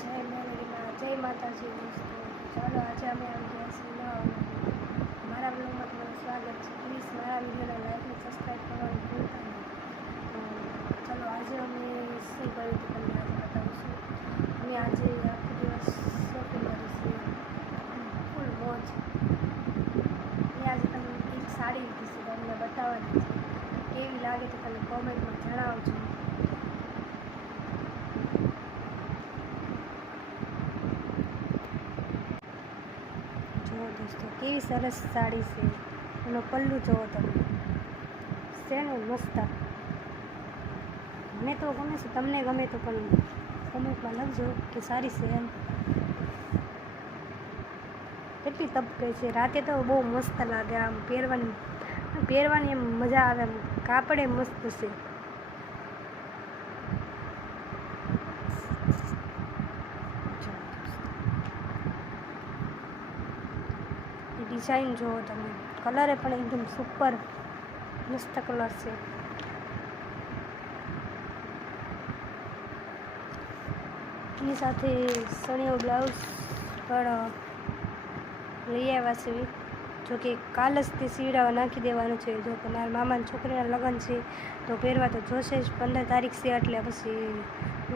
જય મેલડીમાં જય માતાજી દોસ્તો. ચાલો આજે અમે આવી ગયા છીએ નવા મારા બ્લોગમાં તમારું સ્વાગત છે. પ્લીઝ મારા વિડીયોને લાઈક અને સબસ્ક્રાઈબ કરવાનું ભૂલતા નહીં. ચાલો આજે અમે શું કર્યું હતું તમને આજે બતાવીશું. અમે આજે આખો દિવસ શોપિંગ કરીશું, ફૂલ મોજ. મેં આજે તમને એક સાડી લીધી છે, તમને બતાવવાની છે. કેવી લાગે તો તમે કોમેન્ટમાં જણાવજો. જુઓ દોસ્તો, કેવી સરસ સાડી છે. એનો પલ્લું જુઓ તમે, છે ને મસ્ત. મને તો ગમે છે, તમને ગમે તો પણ કોમેન્ટમાં લખજો કે સારી છે એમ. કેટલી તપકે છે. રાતે તો બહુ મસ્ત લાગે આમ પહેરવાની એમ મજા આવે. આમ કાપડે મસ્ત છે. ડિઝાઇન જુઓ તમે, કલરે પણ એકદમ સુપર મસ્ત કલર છે. એની સાથે સણિયો બ્લાઉઝ પણ લઈ આવ્યા છે. જો કે કાલ જ તે સીવડાવવા નાખી દેવાનું છે. જો કે મારા મામાની છોકરીના લગ્ન છે તો પહેરવા તો જોશે જ. 15 તારીખ છે એટલે પછી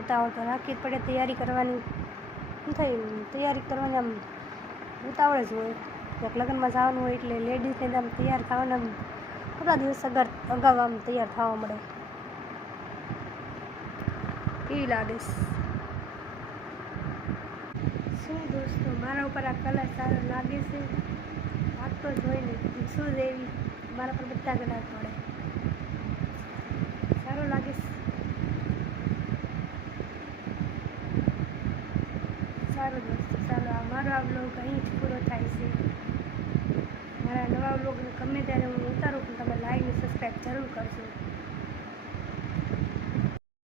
ઉતાવળ તો રાખવી જ પડે. તૈયારી કરવાની તૈયારી કરવાની આમ ઉતાવળ જ હોય. લગ્નમાં જવાનું હોય એટલે લેડીઝને આમ તૈયાર થવાના થોડા દિવસ અગાઉ આમ તૈયાર થવા મળે. કેવી લાગે શું દોસ્તો, મારા ઉપર આ કલર સારો લાગે છે? વાત તો જોઈને શું એવી મારા પર બધા કલર પડે. સારો લાગે છે? સારું દોસ્તો, ચાલો મારો આ બ્લોગ અહીં જ પૂરો થાય છે. મારા નવા બ્લોગને ગમે ત્યારે હું ઉતારું પણ તમે લાઈક અને સબસ્ક્રાઈબ જરૂર કરજો.